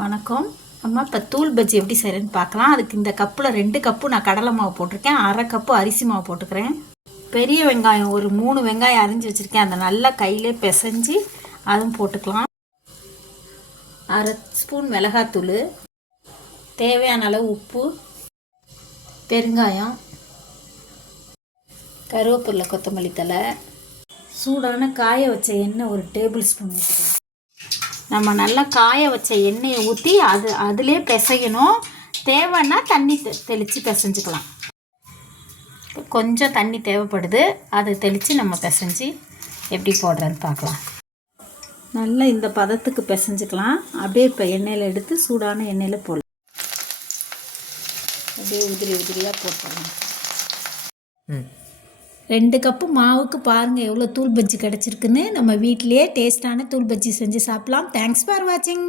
வணக்கம். நம்ம இப்போ தூள் பஜ்ஜி எப்படி செய்கிறேன்னு பார்க்கலாம். அதுக்கு இந்த கப்பில் 2 கப்பு நான் கடலை மாவு போட்டிருக்கேன், 1/2 கப்பு அரிசி மாவு போட்டுக்கிறேன். பெரிய வெங்காயம் ஒரு 3 வெங்காயம் அரிஞ்சு வச்சுருக்கேன், அதை நல்லா கையிலே பிசைஞ்சு அதுவும் போட்டுக்கலாம். 1/2 ஸ்பூன் மிளகாத்தூள், தேவையான அளவு உப்பு, பெருங்காயம், கருவேப்பிலை, கொத்தமல்லி தழை, சூடான காய வச்ச எண்ணெய் ஒரு டேபிள் ஸ்பூன் ஊற்றிக்கலாம். நம்ம நல்லா காய வச்ச எண்ணெயை ஊற்றி அதிலே பிசையணும். தேவைன்னா தண்ணி தெளித்து பிசைஞ்சிக்கலாம். கொஞ்சம் தண்ணி தேவைப்படுது, அதை தெளித்து நம்ம பிசைஞ்சு எப்படி போடுறதுன்னு பார்க்கலாம். நல்லா இந்த பதத்துக்கு பிசைஞ்சிக்கலாம். அப்படியே இப்போ எண்ணெயில் எடுத்து சூடான எண்ணெயில் போடலாம். அப்படியே உதிரியாக போட்டுடலாம். 2 கப்பு மாவுக்கு பாருங்கள் எவ்வளோ தூள் பஜ்ஜி கிடச்சிருக்குன்னு. நம்ம வீட்டிலேயே டேஸ்ட்டான தூள் பஜ்ஜி செஞ்சு சாப்பிட்லாம். தேங்க்ஸ் ஃபார் வாட்சிங்.